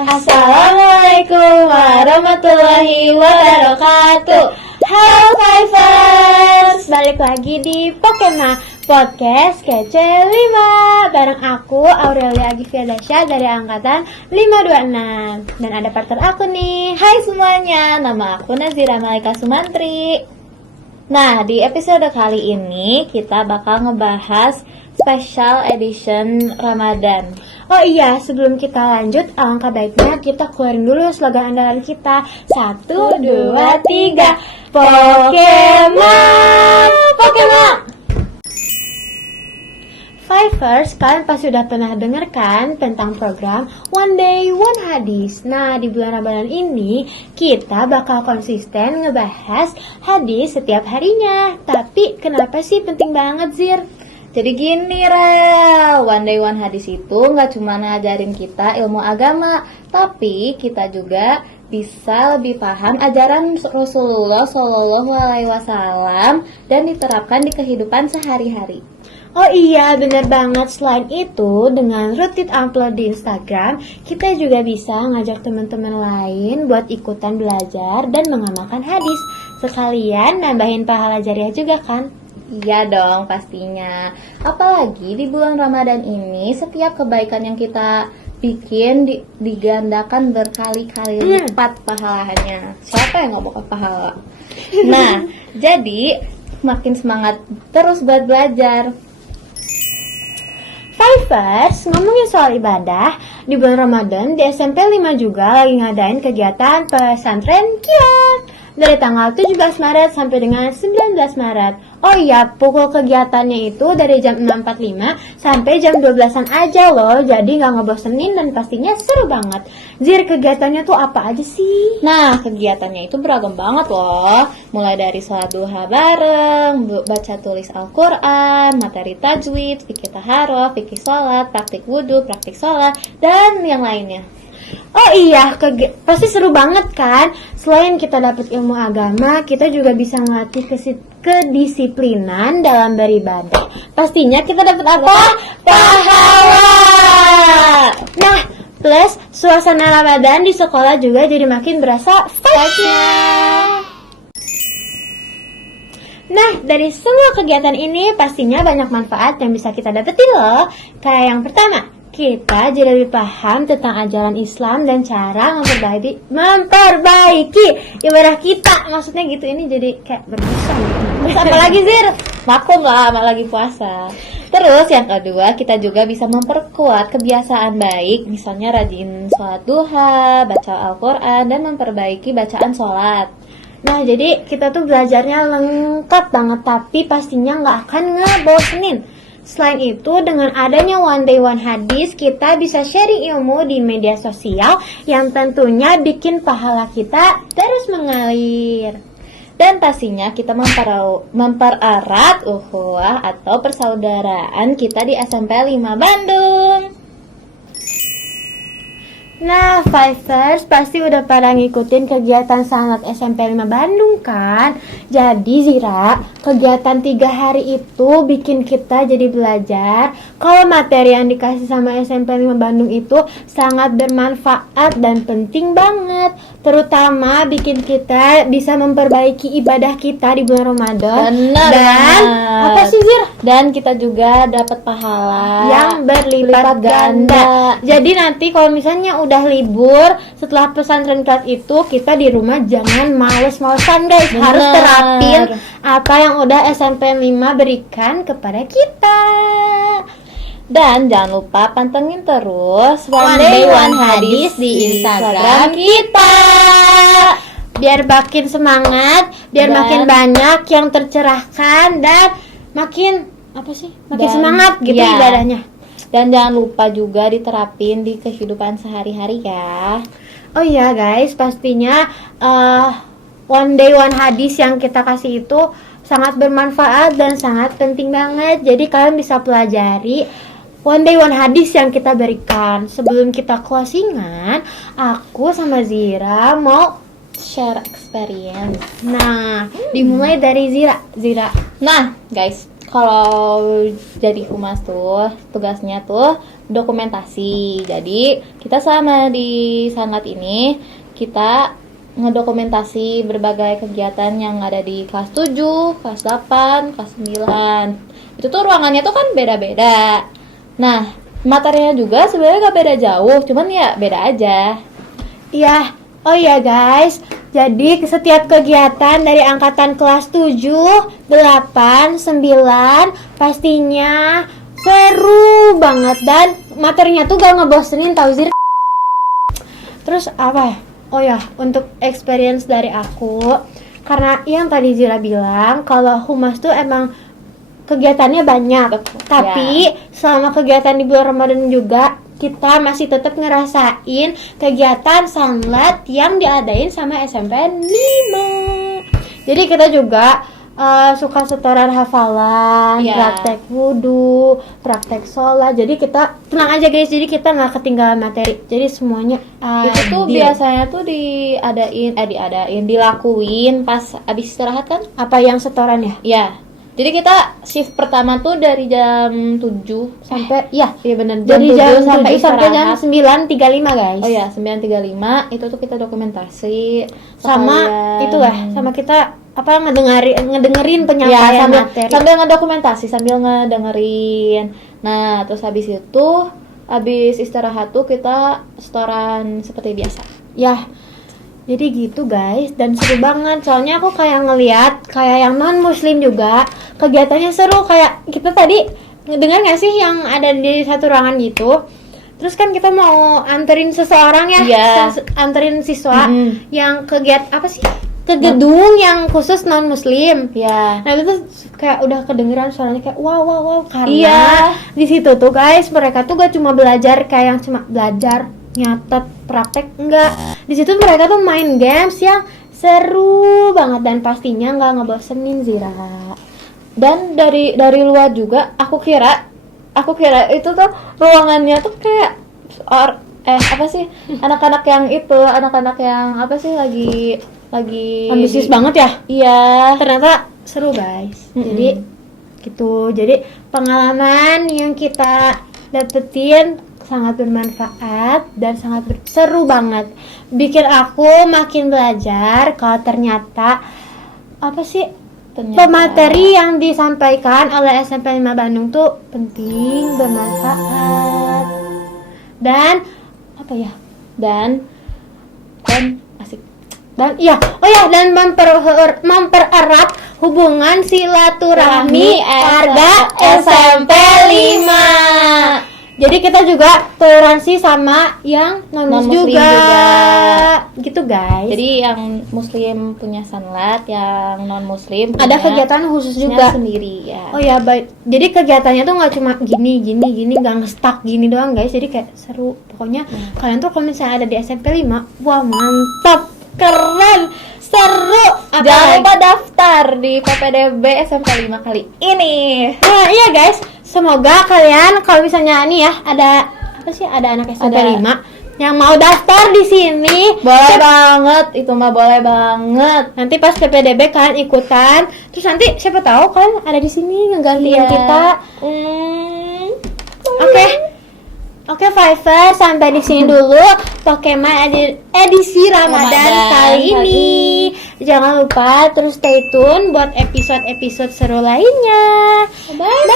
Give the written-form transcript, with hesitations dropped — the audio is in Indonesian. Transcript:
Assalamualaikum warahmatullahi wabarakatuh. Halo Fivers, balik lagi di Pokema Podcast Kece 5 bareng aku Aurelia Agifyadasya dari angkatan 526. Dan ada partner aku nih. Hai semuanya, nama aku Nazira Malika Sumantri. Nah, di episode kali ini kita bakal ngebahas special edition Ramadan. Oh iya, sebelum kita lanjut, alangkah baiknya kita keluarin dulu slogan andalan kita. 1, 2, 3 Pokemon, Pokemon. Fivers, kalian pasti udah pernah dengar kan tentang program One Day One Hadis. Nah, di bulan Ramadan ini kita bakal konsisten ngebahas hadis setiap harinya. Tapi kenapa sih penting banget, Zir? Jadi gini Rel, One Day One Hadis itu nggak cuma ngajarin kita ilmu agama, tapi kita juga bisa lebih paham ajaran Rasulullah Shallallahu Alaihi Wasallam dan diterapkan di kehidupan sehari-hari. Oh iya, bener banget. Selain itu, dengan rutin upload di Instagram, kita juga bisa ngajak teman-teman lain buat ikutan belajar dan mengamalkan hadis. Sekalian nambahin pahala jariah juga kan? Iya dong pastinya. Apalagi di bulan Ramadan ini setiap kebaikan yang kita bikin digandakan berkali-kali lipat pahalanya. Siapa yang gak mau pahala? Nah, jadi makin semangat terus buat belajar. Fivers, ngomongin soal ibadah, di bulan Ramadan di SMP 5 juga lagi ngadain kegiatan pesantren kiat dari tanggal 17 Maret sampai dengan 19 Maret. Oh iya, pukul kegiatannya itu dari jam 6.45 sampai jam 12-an aja loh. Jadi gak ngebosenin dan pastinya seru banget. Zir, kegiatannya tuh apa aja sih? Nah, kegiatannya itu beragam banget loh. Mulai dari sholat duha bareng, baca tulis Al-Quran, materi tajwid, fikih taharah, fikih sholat, praktik wudhu, praktik sholat, dan yang lainnya. Oh iya, pasti seru banget kan? Selain kita dapat ilmu agama, kita juga bisa melatih kedisiplinan dalam beribadah. Pastinya kita dapat apa? Pahala! Nah, plus suasana Ramadan di sekolah juga jadi makin berasa vibes-nya. Nah, dari semua kegiatan ini pastinya banyak manfaat yang bisa kita dapetin loh. Kayak yang pertama, kita jadi lebih paham tentang ajaran Islam dan cara memperbaiki ibadah kita. Maksudnya gitu, ini jadi kayak berdosa gitu. Terus apa lagi Zir? Maklum lah, lagi puasa. Terus yang kedua, kita juga bisa memperkuat kebiasaan baik, misalnya rajin sholat duha, baca Al-Quran, dan memperbaiki bacaan sholat. Nah, jadi kita tuh belajarnya lengkap banget, tapi pastinya nggak akan ngebosenin. Selain itu, dengan adanya One Day One Hadis, kita bisa sharing ilmu di media sosial yang tentunya bikin pahala kita terus mengalir. Dan pastinya kita mempererat ukhuwah atau persaudaraan kita di SMP 5 Bandung. Nah, Fivers pasti udah pada ngikutin kegiatan sanlat SMP 5 Bandung kan? Jadi Zira, kegiatan 3 hari itu bikin kita jadi belajar kalau materi yang dikasih sama SMP 5 Bandung itu sangat bermanfaat dan penting banget. Terutama bikin kita bisa memperbaiki ibadah kita di bulan Ramadan. Dan apa sih Zir? Dan kita juga dapat pahala yang berlipat ganda. Jadi nanti kalau misalnya udah libur setelah pesantren kelas itu, kita di rumah jangan males-malesan guys. Bener. Harus terapin apa yang udah SMP 5 berikan kepada kita. Dan jangan lupa pantengin terus One Day One Hadis di Instagram kita, biar makin semangat, biar makin banyak yang tercerahkan dan makin semangat gitu ibadahnya. Dan jangan lupa juga diterapin di kehidupan sehari-hari ya. Oh iya guys, pastinya One Day One Hadis yang kita kasih itu sangat bermanfaat dan sangat penting banget. Jadi kalian bisa pelajari One Day One Hadis yang kita berikan. Sebelum kita closingan, aku sama Zira mau share experience. Nah, dimulai dari Zira. Nah, guys, kalau jadi humas tuh tugasnya tuh dokumentasi. Jadi kita selama di sangat ini kita ngedokumentasi berbagai kegiatan yang ada di kelas 7, kelas 8, kelas 9. Itu tuh ruangannya tuh kan beda-beda. Nah, materinya juga sebenarnya gak beda jauh, cuman ya beda aja. Iya, oh iya guys, jadi setiap kegiatan dari angkatan kelas 7, 8, 9 pastinya seru banget dan materinya tuh gak ngebosenin tau Zir. Terus apa ya? Oh ya, untuk experience dari aku, karena yang tadi Zira bilang kalau humas tuh emang kegiatannya banyak, tapi selama kegiatan di bulan Ramadan juga kita masih tetap ngerasain kegiatan sanlat yang diadain sama SMP 5. Jadi kita juga suka setoran hafalan, praktek wudhu, praktek sholat. Jadi kita tenang aja guys, jadi kita nggak ketinggalan materi. Jadi semuanya itu tuh biasanya tuh dilakuin pas abis istirahat kan? Apa yang setoran ya? Ya. Jadi kita shift pertama tuh dari jam 7 sampai iya benar dari jam 7 sampai jam 9.35 guys. Oh ya, 9.35 itu tuh kita dokumentasi sama itulah, sama kita ngedengerin penyampaian materi. Sambil ngedokumentasi, sambil ngedengerin. Nah, terus habis istirahat tuh kita setoran seperti biasa. Ya. Jadi gitu guys, dan seru banget. Soalnya aku kayak ngeliat kayak yang non muslim juga kegiatannya seru. Kayak kita tadi ngedengar nggak sih yang ada di satu ruangan gitu. Terus kan kita mau anterin seseorang ya, anterin siswa yang apa sih? Ke gedung yang khusus non muslim. Ya. Nah itu tuh kayak udah kedengeran suaranya kayak wow karena di situ tuh guys mereka tuh gak cuma belajar kayak yang cuma belajar nyatet praktek, enggak, di situ mereka tuh main games yang seru banget dan pastinya nggak ngebosenin Zira. Dan dari luar juga aku kira itu tuh ruangannya tuh kayak apa sih anak-anak yang apa sih lagi ambisius banget ya. Iya, ternyata seru guys. Jadi gitu, jadi pengalaman yang kita dapetin sangat bermanfaat dan sangat seru banget. Bikin aku makin belajar kalau ternyata pemateri yang disampaikan oleh SMP 5 Bandung tuh penting, bermanfaat. Dan asik. Dan dan mempererat hubungan silaturahmi warga SMP 5. Jadi kita juga toleransi sama yang non-muslim juga. Gitu guys. Jadi yang muslim punya sanlat, yang non-muslim ada kegiatan khusus juga sendiri ya. Oh ya, baik. Jadi kegiatannya tuh nggak cuma gini, nggak nge-stuck gini doang guys. Jadi kayak seru. Pokoknya kalian tuh kalau misalnya ada di SMP 5, wah mantap, keren, seru. Jangan lupa daftar di PPDB SMP 5 kali ini. Nah, iya guys. Semoga kalian kalau misalnya nih ya ada anak SMP 5 yang mau daftar di sini, boleh banget, itu mah boleh banget. Nanti pas PPDB kalian ikutan, terus nanti siapa tahu kan ada di sini ngegantiin kita. Oke, Fiver, sampai di sini dulu Pokemon edisi Ramadan kali ini. Jangan lupa terus stay tune buat episode-episode seru lainnya. Bye.